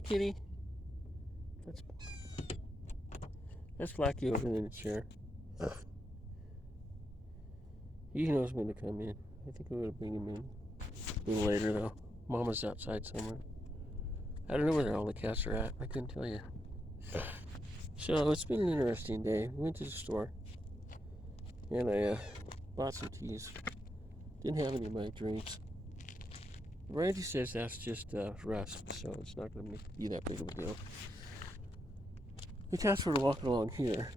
Hi, kitty. That's Blackie over in the chair. He knows when to come in. I think I'm going to bring him in a little later, though. Mama's outside somewhere. I don't know where all the cats are at. I couldn't tell you. So it's been an interesting day. We went to the store, and I bought some teas. Didn't have any of my drinks. Randy says that's just rust, so it's not going to be that big of a deal. The cats were walking along here,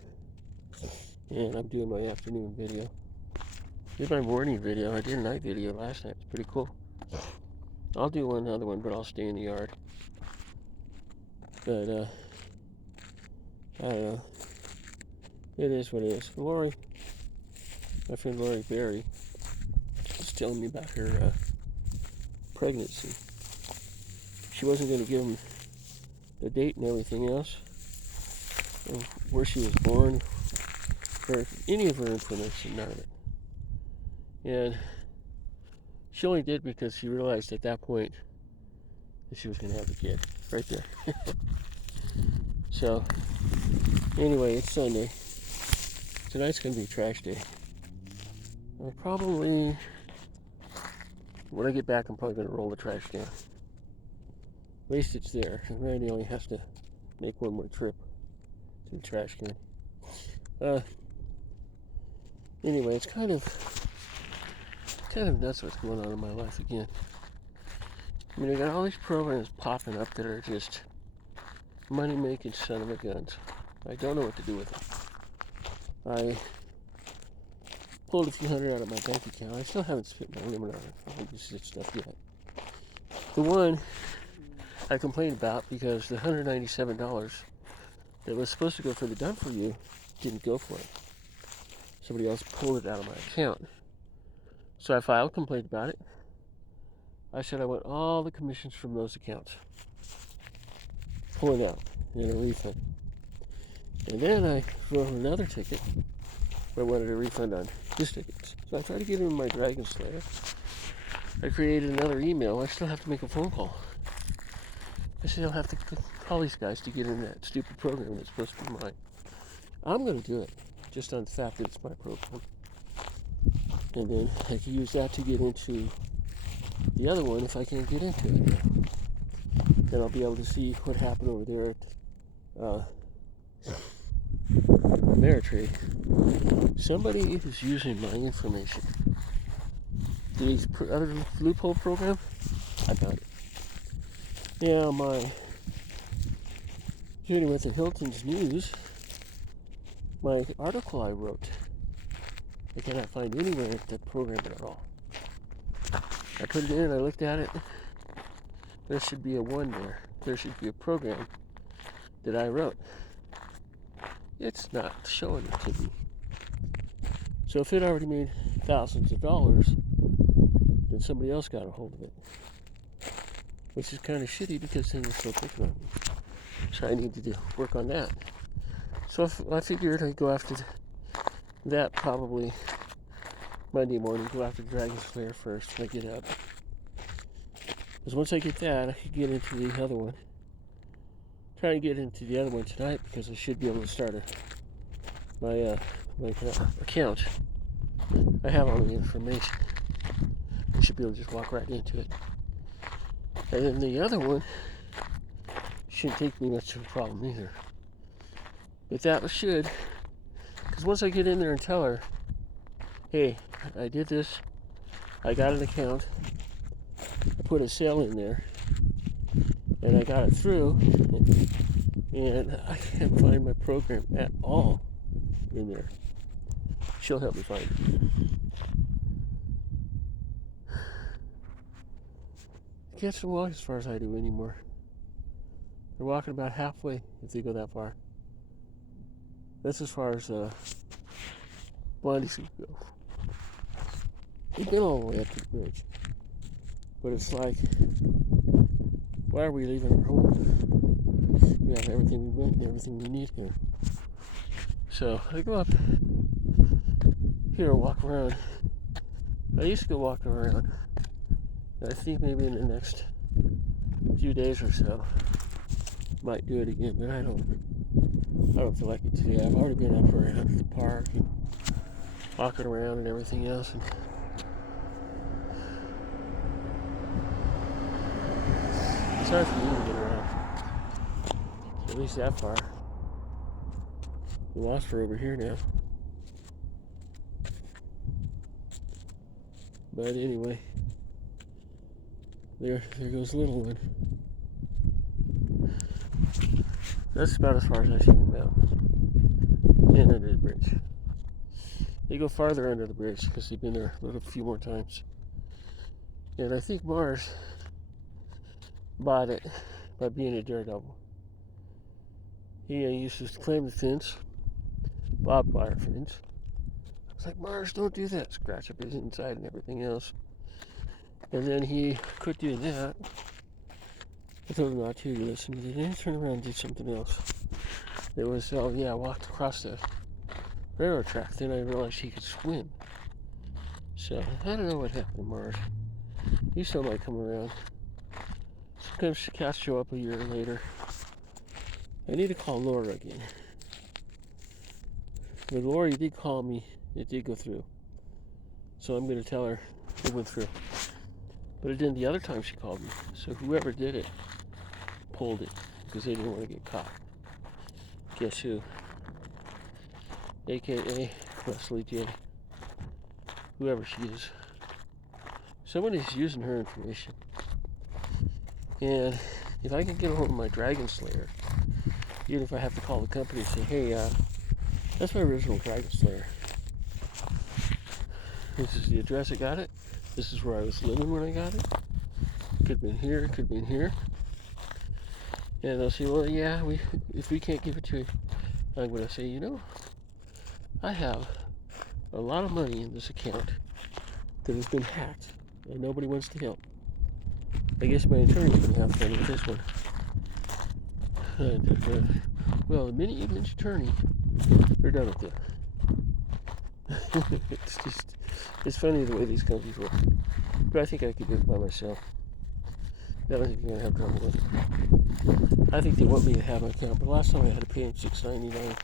and I'm doing my afternoon video. Did my morning video. I did a night video last night. It's pretty cool. I'll do another one, but I'll stay in the yard. But I don't know. It is what it is. Lori, my friend Lori Berry, was telling me about her pregnancy. She wasn't going to give him the date and everything else, of where she was born, or any of her information, none of it. And she only did because she realized at that point that she was going to have the kid right there. So, anyway, it's Sunday. Tonight's going to be trash day. I probably, when I get back, I'm probably going to roll the trash down. At least it's there. Randy only has to make one more trip to the trash can. Anyway, it's kind of nuts what's going on in my life again. I mean, I got all these programs popping up that are just money-making son of a guns. I don't know what to do with them. I pulled a few hundred out of my bank account. I still haven't spent my limit on it. I haven't used this stuff yet. The one I complained about because the $197 that was supposed to go for the done for you didn't go for it. Somebody else pulled it out of my account. So I filed a complaint about it. I said I want all the commissions from those accounts. Pull it out in a refund. And then I wrote another ticket where I wanted a refund on his tickets. So I tried to get him in my Dragon Slayer. I created another email. I still have to make a phone call. I still have to call these guys to get in that stupid program that's supposed to be mine. I'm going to do it, just on the fact that it's my program. And then I can use that to get into the other one if I can't get into it now. Then I'll be able to see what happened over there at Ameritrade. Somebody is using my information. The other loophole program, I found it. Yeah, my journey with the Hilton's News, my article I wrote, I cannot find anywhere in the program at all. I put it in, I looked at it. There should be a 1 there. There should be a program that I wrote. It's not showing it to me. So if it already made thousands of dollars, then somebody else got a hold of it. Which is kind of shitty because then they're still picking on me. So I need to work on that. So I figured I'd go after that probably Monday morning, go after Dragon Slayer first when I get up. Because once I get that, I can get into the other one. Try to get into the other one tonight because I should be able to start my account. I have all the information. I should be able to just walk right into it. And then the other one shouldn't take me much of a problem either. But that should, because once I get in there and tell her, hey, I did this, I got an account, I put a sale in there, and I got it through, and I can't find my program at all in there. She'll help me find it. Cats don't walk as far as I do anymore. They're walking about halfway if they go that far. That's as far as Blondie's can go. They've been all the way up to the bridge. But it's like, why are we leaving our home? We have everything we want and everything we need here. So I go up here, walk around. I used to go walk around. I think maybe in the next few days or so, might do it again, but I don't feel like it today. I've already been up around the park and walking around and everything else, and it's hard for me to get around. At least that far. We lost her over here now. But anyway, there goes little one. That's about as far as I've seen them out. And under the bridge. They go farther under the bridge because they've been there a few more times. And I think Mars bought it by being a daredevil. He used to climb the fence, barbed wire fence. I was like, Mars, don't do that. Scratch up his inside and everything else. And then he quit doing that. I told him not to listen, but then he turned around and did something else. It was, walked across the railroad track. Then I realized he could swim. So, I don't know what happened to Mars. He still might come around. Sometimes cats show up a year later. I need to call Laura again. But Laura, you did call me. It did go through. So I'm going to tell her it went through. But it didn't the other time she called me. So whoever did it pulled it because they didn't want to get caught. Guess who? AKA Leslie J. Whoever she is. Somebody's using her information. And if I can get a hold of my Dragon Slayer, even if I have to call the company and say, hey, that's my original Dragon Slayer. This is the address I got it. This is where I was living when I got it. Could have been here, could have been here. And they'll say, well, yeah, if we can't give it to you, I'm going to say, I have a lot of money in this account that has been hacked, and nobody wants to help. I guess my attorney's going to have fun with this one. And, well, the minute you mention attorney, they're done with you. It's funny the way these companies work. But I think I could do it by myself. I don't think you're going to have trouble with it. I think they want me to have my account, but last time I had to pay them $6.99.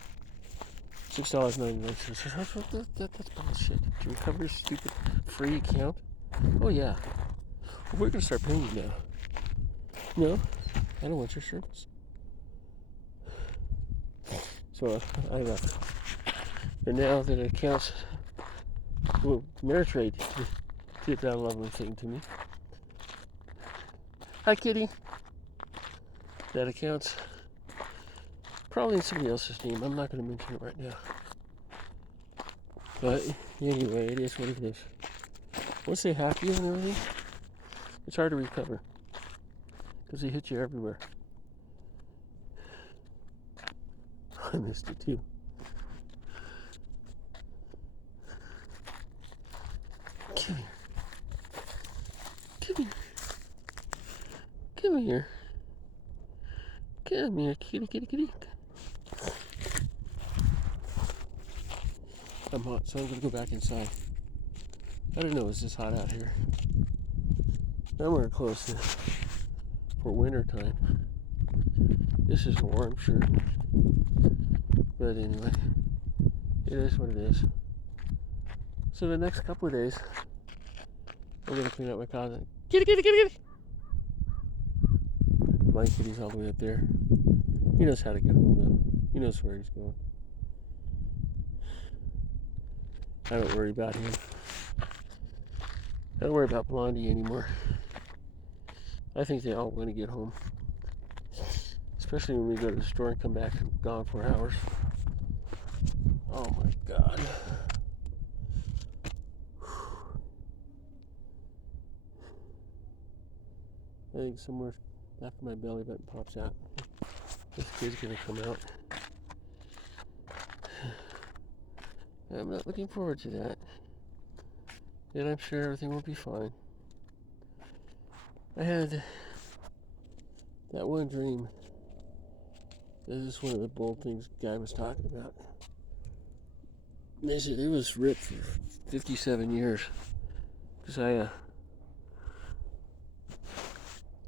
$6.99. That's bullshit. To recover a stupid free account? Oh, yeah. Well, we're going to start paying you now. No, I don't want your service. So I left. And now that accounts, well, Ameritrade did that lovely thing to me. Hi, kitty. That account's probably in somebody else's name. I'm not going to mention it right now. But anyway, it is what it is. Once they hack you and everything, it's hard to recover because they hit you everywhere. I missed it too. Come here. Come here. Come here. Come here, kitty, kitty, kitty. I'm hot, so I'm going to go back inside. I didn't know it was this hot out here. Now we're close to for winter time. This is a warm shirt. But anyway, it is what it is. So the next couple of days, I'm going to clean up my closet. Kitty, kitty, kitty, kitty. My kitty's all the way up there. He knows how to get home though. He knows where he's going. I don't worry about him. I don't worry about Blondie anymore. I think they all want to get home. Especially when we go to the store and come back and gone for hours. Oh my God. I think somewhere after my belly button pops out, this kid's gonna come out. I'm not looking forward to that. And I'm sure everything will be fine. I had that one dream. This is one of the bold things the guy was talking about. They said it was ripped for 57 years. Because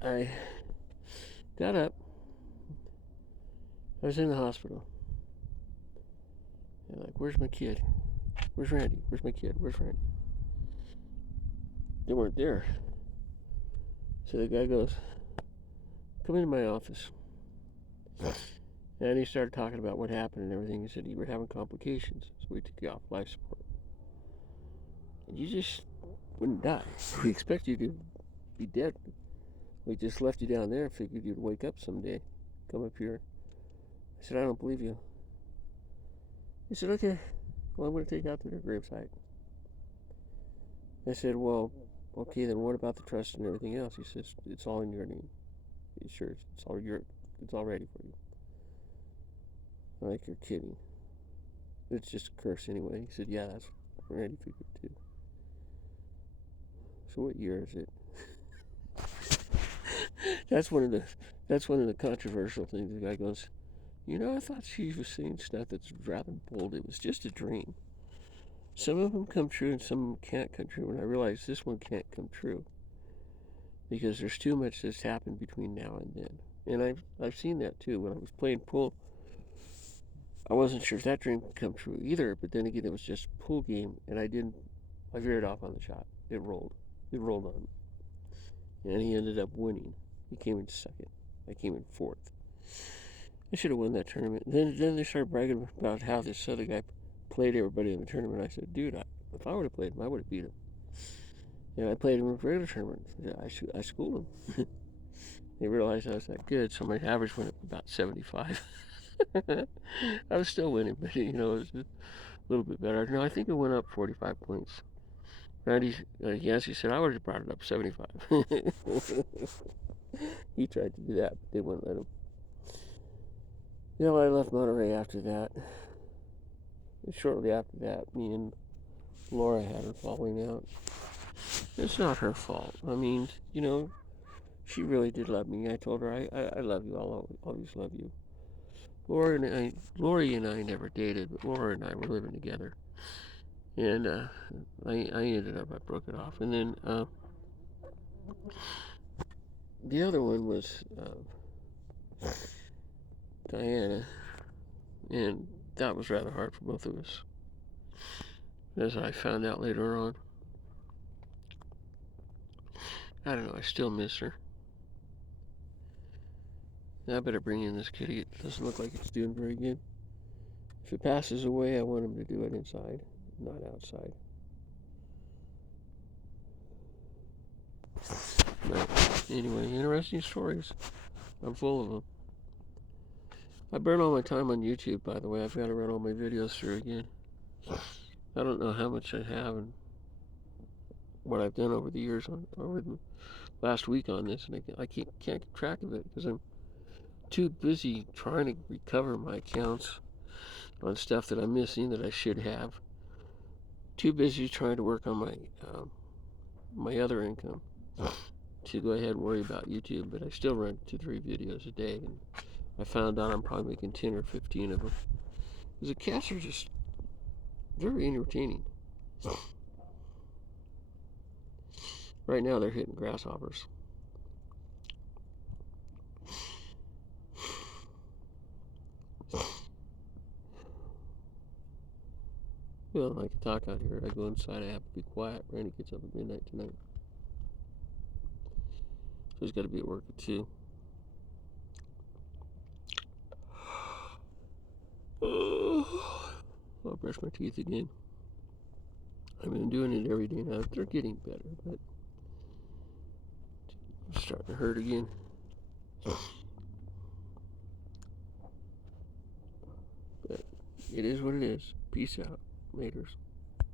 I got up I was in the hospital. And like, where's my kid? Where's Randy? Where's my kid? Where's Randy? They weren't there. So the guy goes, come into my office. And he started talking about what happened and everything. He said you were having complications, so we took you off life support. And you just wouldn't die. We expect you to be dead. We just left you down there and figured you'd wake up someday. Come up here. I said, I don't believe you. He said, okay, well, I'm going to take you out to their gravesite. I said, well, okay, then what about the trust and everything else? He says, it's all in your name. He sure, it's all ready for you. I'm like, you're kidding. It's just a curse anyway. He said, yeah, that's what Randy figured too. So what year is it? That's one of the controversial things. The guy goes, I thought she was saying stuff that's rather bold. It was just a dream. Some of them come true and some of them can't come true. And I realized this one can't come true because there's too much that's happened between now and then. And I've seen that too. When I was playing pool, I wasn't sure if that dream could come true either. But then again, it was just a pool game, and I veered off on the shot. It rolled on, and he ended up winning. He came in second. I came in fourth. I should have won that tournament. Then they started bragging about how this other guy played everybody in the tournament. I said, dude, if I would have played him, I would have beat him. And I played him in a regular tournament. I schooled him. They realized I was that good, so my average went up about 75. I was still winning, but it was a little bit better. No, I think it went up 45 points. Randy, Yancey said I would have brought it up 75. He tried to do that, but they wouldn't let him. I left Monterey after that. And shortly after that, me and Laura had a falling out. It's not her fault. I mean, she really did love me. I told her, I love you. I'll always love you. Lori and I never dated, but Laura and I were living together. And I ended up, I broke it off. And then the other one was Diana. And that was rather hard for both of us, as I found out later on. I don't know, I still miss her. I better bring in this kitty. It doesn't look like it's doing very good. If it passes away, I want him to do it inside, not outside. But anyway, interesting stories. I'm full of them. I burn all my time on YouTube, by the way. I've got to run all my videos through again. I don't know how much I have and what I've done over the years, over the last week on this, and I can't keep track of it because I'm too busy trying to recover my accounts on stuff that I'm missing that I should have. Too busy trying to work on my other income to go ahead and worry about YouTube, but I still run 2-3 videos a day, and I found out I'm probably making 10 or 15 of them. Because the cats are just very entertaining. Right now they're hitting grasshoppers. Well, I can talk out here. I go inside, I have to be quiet. Randy gets up at midnight tonight. So he's got to be at work at 2. I'll brush my teeth again. I've been doing it every day now. They're getting better, but it's starting to hurt again. But it is what it is. Peace out. Laters.